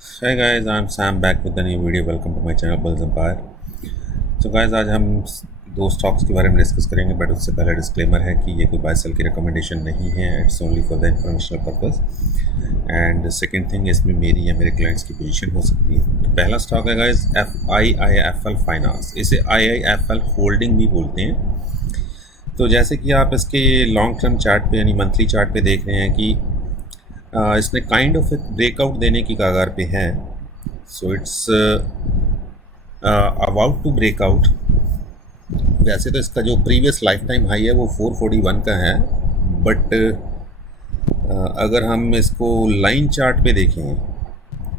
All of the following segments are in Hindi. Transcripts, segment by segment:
Hi guys, I'm Sam back with a new video. Welcome to my channel Bulls Empire. So guys, आज हम दो स्टॉक्स के बारे में डिस्कस करेंगे, बट उससे पहले डिस्क्लेमर है कि ये कोई बाय सेल की रिकमेंडेशन नहीं है. It's only for the informational purpose. And second thing, इसमें मेरी या मेरे क्लाइंट्स की पोजीशन हो सकती है. तो पहला स्टॉक है गाइस IIFL फाइनेंस. इसे IIFL होल्डिंग भी बोलते हैं. तो जैसे कि आप इसके लॉन्ग टर्म चार्ट पे यानी मंथली चार्ट पे देख रहे हैं कि इसने काइंड ऑफ एक ब्रेकआउट देने की कगार पे है. So it's about to breakout. वैसे तो इसका जो प्रीवियस लाइफ टाइम हाई है वो 441 का है, बट अगर हम इसको लाइन चार्ट पे देखें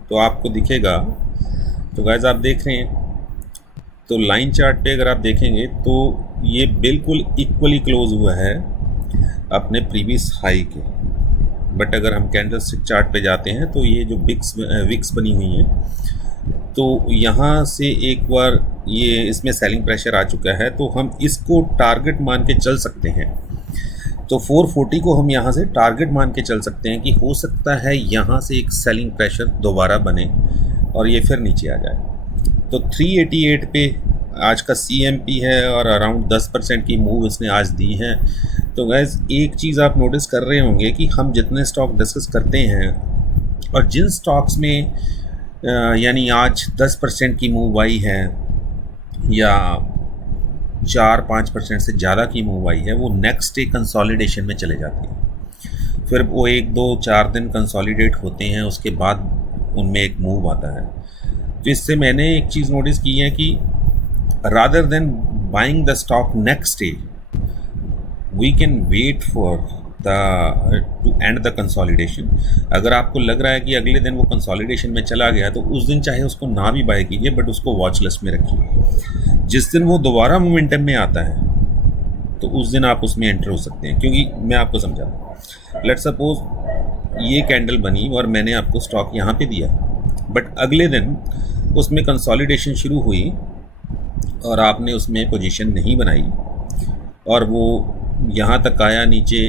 तो आपको दिखेगा. तो गाइस आप देख रहे हैं, तो लाइन चार्ट पे अगर आप देखेंगे तो ये बिल्कुल इक्वली क्लोज हुआ है अपने प्रीवियस हाई के. बट अगर हम कैंडलस्टिक चार्ट पे जाते हैं तो ये जो विक्स बनी हुई है, तो यहाँ से एक बार ये इसमें सेलिंग प्रेशर आ चुका है, तो हम इसको टारगेट मान के चल सकते हैं. तो 440 को हम यहाँ से टारगेट मान के चल सकते हैं कि हो सकता है यहाँ से एक सेलिंग प्रेशर दोबारा बने और ये फिर नीचे आ जाए. तो 388 पे आज का CMP है और अराउंड 10% की मूव इसने आज दी है. तो गैस एक चीज़ आप नोटिस कर रहे होंगे कि हम जितने स्टॉक डिस्कस करते हैं और जिन स्टॉक्स में यानी आज 10% की मूव आई है या 4-5% से ज़्यादा की मूव आई है, वो नेक्स्ट डे कंसोलिडेशन में चले जाती है. फिर वो 1-2-4 दिन कंसोलिडेट होते हैं, उसके बाद उनमें एक मूव आता है. तो इससे मैंने एक चीज़ नोटिस की है कि rather than buying the stock next day, we can wait for to end the consolidation. अगर आपको लग रहा है कि अगले दिन वो कंसोलिडेशन में चला गया तो उस दिन चाहे उसको ना भी बाय कीजिए, बट उसको वॉच लिस्ट में रखिए. जिस दिन वो दोबारा मोमेंटम में आता है तो उस दिन आप उसमें एंटर हो सकते हैं. क्योंकि मैं आपको समझाता हूँ, लेट्स सपोज ये कैंडल बनी और मैंने आपको स्टॉक यहाँ पे दिया, बट अगले दिन उसमें कंसोलिडेशन शुरू हुई और आपने उसमें पोजीशन नहीं बनाई और वो यहाँ तक आया नीचे,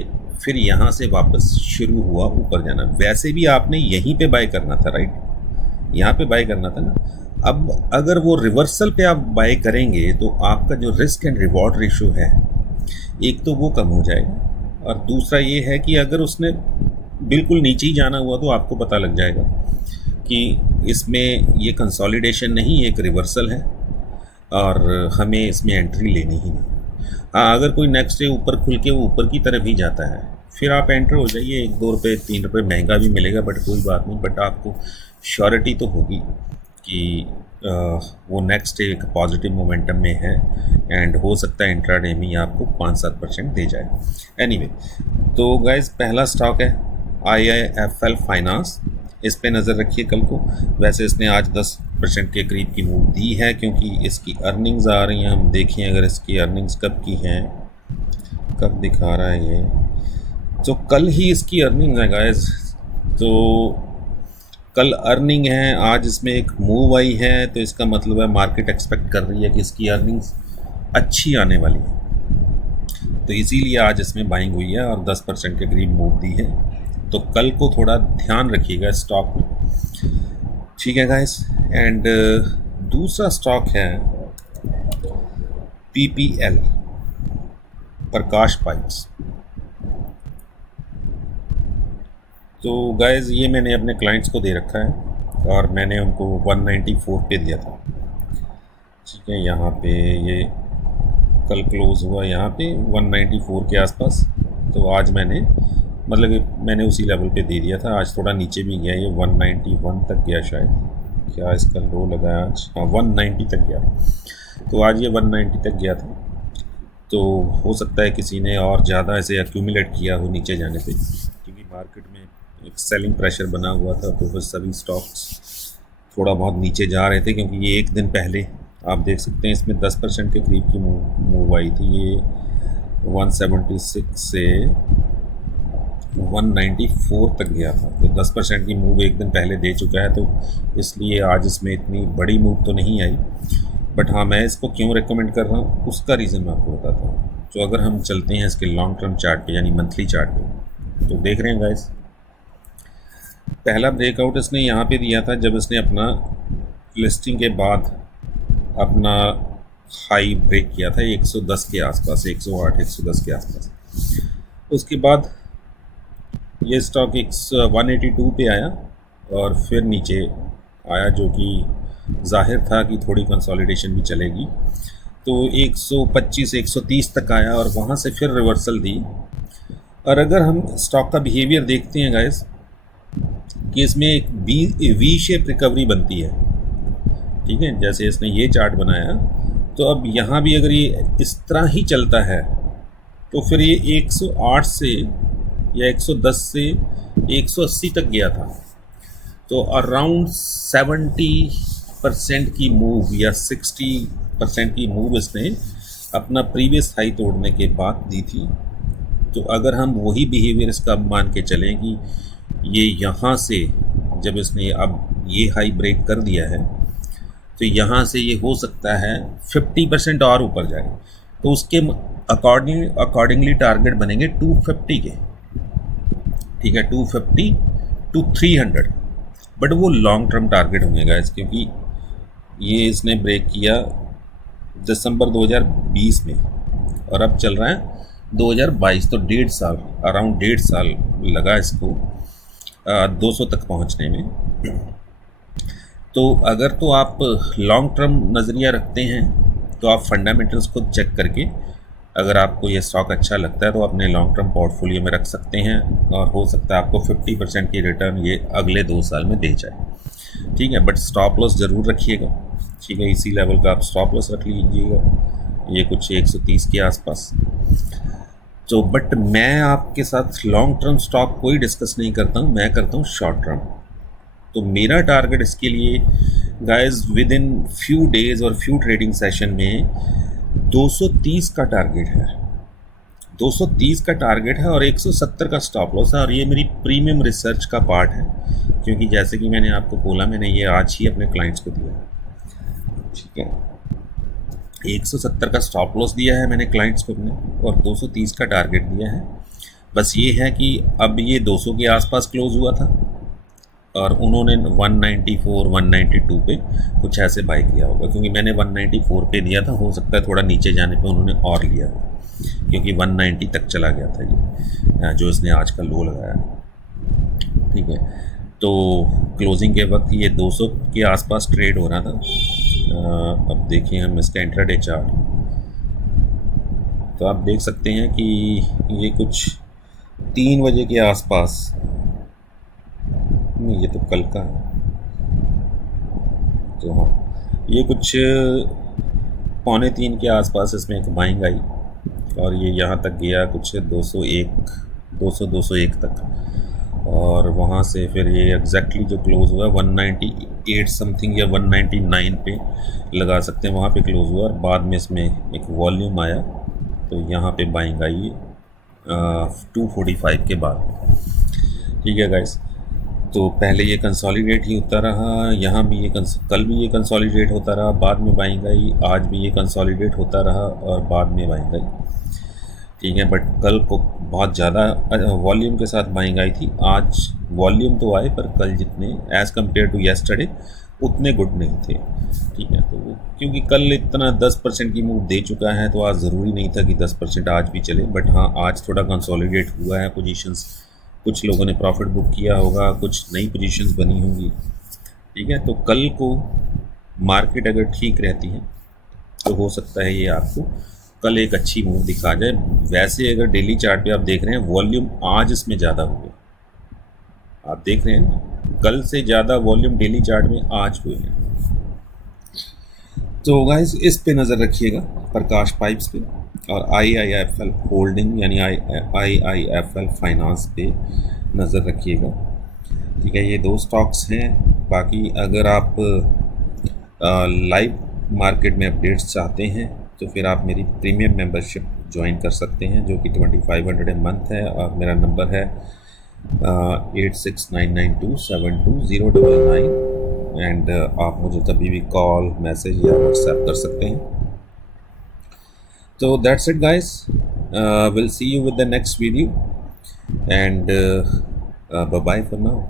फिर यहाँ से वापस शुरू हुआ ऊपर जाना. वैसे भी आपने यहीं पे बाय करना था, राइट? यहाँ पे बाय करना था ना. अब अगर वो रिवर्सल पे आप बाय करेंगे तो आपका जो रिस्क एंड रिवॉर्ड रेशो है, एक तो वो कम हो जाएगा, और दूसरा ये है कि अगर उसने बिल्कुल नीचे ही जाना हुआ तो आपको पता लग जाएगा कि इसमें ये कंसोलिडेशन नहीं, एक रिवर्सल है और हमें इसमें एंट्री लेनी ही नहीं. हाँ, अगर कोई नेक्स्ट डे ऊपर खुल के वो ऊपर की तरफ ही जाता है, फिर आप एंटर हो जाइए. 1-2 रुपये 3 रुपये महंगा भी मिलेगा, बट कोई बात नहीं. बट आपको श्योरिटी तो होगी कि वो नेक्स्ट डे एक पॉजिटिव मोमेंटम में है, एंड हो सकता है इंट्राडे में आपको 5-7% दे जाए. एनीवे, तो गाइज पहला स्टॉक है IIFL फाइनेंस. इस पे नज़र रखिए कल को. वैसे इसने आज 10% के करीब की मूव दी है क्योंकि इसकी अर्निंग्स आ रही हैं. हम देखें अगर इसकी अर्निंग्स कब की हैं, कब दिखा रहा है ये, तो कल ही इसकी अर्निंग्स है गाइस. तो कल अर्निंग है, आज इसमें एक मूव आई है, तो इसका मतलब है मार्केट एक्सपेक्ट कर रही है कि इसकी अर्निंग्स अच्छी आने वाली है, तो इसीलिए आज इसमें बाइंग हुई है और 10% के करीब मूव दी है. तो कल को थोड़ा ध्यान रखिएगा स्टॉक में, ठीक है गाइस. एंड दूसरा स्टॉक है PPL, प्रकाश पाइप्स. तो गाइस ये मैंने अपने क्लाइंट्स को दे रखा है और मैंने उनको 194 पे दिया था, ठीक है. यहाँ पे ये कल क्लोज हुआ यहाँ पे 194 के आसपास. तो आज मैंने उसी लेवल पे दे दिया था. आज थोड़ा नीचे भी गया, ये 191 तक गया शायद. क्या इसका लो लगा आज? हाँ, 190 तक गया. तो आज ये 190 तक गया था. तो हो सकता है किसी ने और ज़्यादा ऐसे एक्यूमुलेट किया हो नीचे जाने पे, क्योंकि मार्केट में एक सेलिंग प्रेशर बना हुआ था. तो फिर सभी स्टॉक्स थोड़ा बहुत नीचे जा रहे थे, क्योंकि ये एक दिन पहले आप देख सकते हैं इसमें 10% के करीब की मूव आई थी. ये 176 से 194 तक गया था. तो 10% की मूव एक दिन पहले दे चुका है, तो इसलिए आज इसमें इतनी बड़ी मूव तो नहीं आई. बट हाँ, मैं इसको क्यों रेकमेंड कर रहा हूँ उसका रीज़न मैं आपको बताता हूँ. तो अगर हम चलते हैं इसके लॉन्ग टर्म चार्ट पे यानी मंथली चार्ट पे, तो देख रहे हैं गाइस पहला ब्रेकआउट इसने यहाँ पे दिया था जब इसने अपना लिस्टिंग के बाद अपना हाई ब्रेक किया था 110 के आसपास, 108 110 के आसपास। उसके बाद ये स्टॉक 182 पे आया और फिर नीचे आया, जो कि जाहिर था कि थोड़ी कंसोलिडेशन भी चलेगी, तो 125 130 तक आया और वहाँ से फिर रिवर्सल दी। और अगर हम स्टॉक का बिहेवियर देखते हैं गाइस कि इसमें एक वी शेप रिकवरी बनती है, ठीक है, जैसे इसने ये चार्ट बनाया, तो अब यहाँ भी अगर ये इस तरह ही चलता है तो फिर ये 108 से या 110 से 180 तक गया था, तो अराउंड 70% की मूव या 60% की मूव इसने अपना प्रीवियस हाई तोड़ने के बाद दी थी। तो अगर हम वही बिहेवियर इसका मान के चलें कि ये यहाँ से जब इसने अब ये हाई ब्रेक कर दिया है तो यहाँ से ये हो सकता है 50% और ऊपर जाए, तो उसके अकॉर्डिंगली टारगेट बनेंगे 250 के, ठीक है, 250 टू 300, बट वो लॉन्ग टर्म टारगेट होंगे गाइस, क्योंकि ये इसने ब्रेक किया दिसंबर 2020 में और अब चल रहा है 2022, तो 1.5 साल, अराउंड 1.5 साल लगा इसको 200 तक पहुंचने में। तो अगर तो आप लॉन्ग टर्म नज़रिया रखते हैं तो आप फंडामेंटल्स खुद चेक करके अगर आपको ये स्टॉक अच्छा लगता है तो अपने लॉन्ग टर्म पोर्टफोलियो में रख सकते हैं और हो सकता है आपको 50% की रिटर्न ये अगले 2 साल में दे जाए, ठीक है। बट स्टॉप लॉस ज़रूर रखिएगा, ठीक है, इसी लेवल का आप स्टॉप लॉस रख लीजिएगा, ये कुछ 130 के आसपास। तो बट मैं आपके साथ लॉन्ग टर्म स्टॉक कोई डिस्कस नहीं करता हूँ, मैं करता हूँ शॉर्ट टर्म। तो मेरा टारगेट इसके लिए guys with in few days और फ्यू ट्रेडिंग सेशन में 230 का टारगेट है, 230 का टारगेट है और 170 का स्टॉप लॉस है। और ये मेरी प्रीमियम रिसर्च का पार्ट है, क्योंकि जैसे कि मैंने आपको बोला, मैंने ये आज ही अपने क्लाइंट्स को दिया, ठीक है। 170 का स्टॉप लॉस दिया है मैंने क्लाइंट्स को अपने और 230 का टारगेट दिया है। बस ये है कि अब ये 200 के आसपास क्लोज हुआ था और उन्होंने 194 192 पे कुछ ऐसे बाई किया होगा, क्योंकि मैंने 194 पे दिया था, हो सकता है थोड़ा नीचे जाने पे उन्होंने और लिया हो, क्योंकि 190 तक चला गया था ये जो इसने आज का लो लगाया, ठीक है। तो क्लोजिंग के वक्त ये 200 के आसपास ट्रेड हो रहा था। अब देखिए हम इसका इंट्राडे चार्ट, तो आप देख सकते हैं कि ये कुछ 3 बजे के आसपास, ये तो कल का है, तो हाँ ये कुछ 2:45 के आसपास इसमें एक बाइंग आई और ये यहाँ तक गया कुछ 201 तक, और वहाँ से फिर ये एग्जैक्टली जो क्लोज़ हुआ 198 समथिंग या 199 पे लगा सकते हैं, वहाँ पे क्लोज़ हुआ और बाद में इसमें एक वॉल्यूम आया, तो यहाँ पे बाइंग आई 245 के बाद, ठीक है गाइस। तो पहले ये कंसोलिडेट ही होता रहा, यहाँ भी ये कल भी ये कंसोलिडेट होता रहा, बाद में बाइंग आई, आज भी ये कंसोलिडेट होता रहा और बाद में बाइंग आई, ठीक है। बट कल को बहुत ज़्यादा वॉल्यूम के साथ बाइंग आई थी, आज वॉल्यूम तो आए पर कल जितने एज़ कम्पेयर टू येस्टरडे उतने गुड नहीं थे, ठीक है। तो क्योंकि कल इतना 10% की मूव दे चुका है तो आज ज़रूरी नहीं था कि 10% आज भी चले, बट हाँ आज थोड़ा कंसोलिडेट हुआ है पोजीशंस, कुछ लोगों ने प्रॉफिट बुक किया होगा, कुछ नई पोजीशंस बनी होंगी, ठीक है। तो कल को मार्केट अगर ठीक रहती है तो हो सकता है ये आपको कल एक अच्छी मूव दिखा जाए। वैसे अगर डेली चार्ट पे आप देख रहे हैं वॉल्यूम आज इसमें ज़्यादा हो गया, आप देख रहे हैं कल से ज़्यादा वॉल्यूम डेली चार्ट में आज हुए हैं। तो गाइस इस पे नज़र रखिएगा, प्रकाश पाइप्स पे और IIFL होल्डिंग यानी IIFL फाइनेंस पे नज़र रखिएगा, ठीक है। ये 2 स्टॉक्स हैं। बाकी अगर आप लाइव मार्केट में अपडेट्स चाहते हैं तो फिर आप मेरी प्रीमियम मेंबरशिप ज्वाइन कर सकते हैं, जो कि 2500 ए मंथ है और मेरा नंबर है 8699272099 एंड आप मुझे कभी भी कॉल, मैसेज या व्हाट्सएप कर सकते हैं। तो that's it guys, will see you with the next video and bye bye for now.